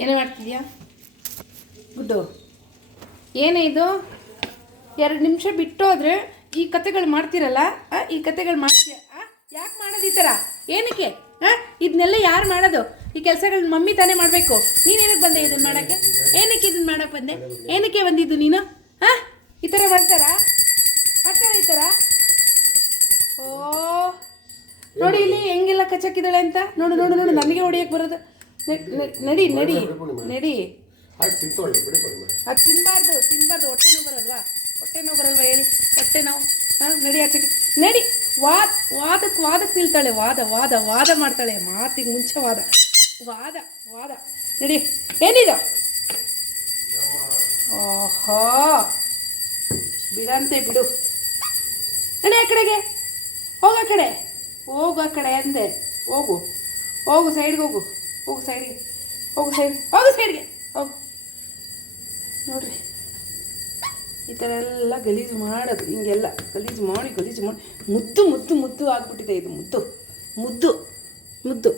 ಏನೇ ಮಾಡ್ತಿದ್ಯಾ ಗುಡ್ಡು? ಏನೇ ಇದು? 2 ನಿಮಿಷ ಬಿಟ್ಟು ಹೋದರೆ ಈ ಕತೆಗಳು ಮಾಡ್ತಿರಲ್ಲ, ಈ ಕತೆಗಳು ಮಾಡ್ತೀಯ? ಯಾಕೆ ಮಾಡೋದು ಈ ಥರ? ಏನಕ್ಕೆ ಇದನ್ನೆಲ್ಲ ಯಾರು ಮಾಡೋದು? ಈ ಕೆಲಸಗಳನ್ನ ಮಮ್ಮಿ ತಾನೇ ಮಾಡಬೇಕು. ನೀನೇನಕ್ಕೆ ಬಂದೆ ಇದನ್ನು ಮಾಡೋಕ್ಕೆ? ಏನಕ್ಕೆ ಇದನ್ನು ಮಾಡೋಕ್ಕೆ ಬಂದೆ? ಏನಕ್ಕೆ ಬಂದಿದ್ದು ನೀನು? ಈ ಥರ ಮಾಡ್ತಾರಾ? ಈ ಥರ? ಓ ನೋಡಿ ಇಲ್ಲಿ ಹೆಂಗೆಲ್ಲ ಕಚ್ಚಾಕಿದ್ದಾಳೆ ಅಂತ. ನೋಡು ನೋಡು ನೋಡು, ನನಗೆ ಹೊಡಿಯೋಕ್ಕೆ ಬರೋದು. ನಡಿ ನಡಿ ನಡಿ. ಅದು ತಿನ್ನಬಾರ್ದು ಹೊಟ್ಟೆ ನೋವು ಬರಲ್ವಾ? ಹೇಳಿ, ಹೊಟ್ಟೆ ನೋವು. ನಡಿ ಆಚೆಗೆ ನಡಿ. ವಾದಕ್ಕೆ ನಿಲ್ತಾಳೆ. ವಾದ ಮಾಡ್ತಾಳೆ. ಮಾತಿಗೆ ಮುಂಚೆ ವಾದ ನಡಿ. ಏನಿದು? ಓಹೋ, ಬಿಡಂತೆ ಬಿಡು. ನಡಿ ಆ ಕಡೆಗೆ. ಹೋಗು ಆ ಕಡೆ ಅಂದೆ. ಹೋಗು ಸೈಡ್ಗೆ ಹೋಗು. ಸೈಡ್ಗೆ ಹೋಗು. ನೋಡ್ರಿ, ಈ ಥರ ಎಲ್ಲ ಗಲೀಜು ಮಾಡೋದು. ಹಿಂಗೆಲ್ಲ ಗಲೀಜು ಮಾಡಿ ಮುದ್ದು ಆಗ್ಬಿಟ್ಟಿದೆ ಇದು. ಮುದ್ದು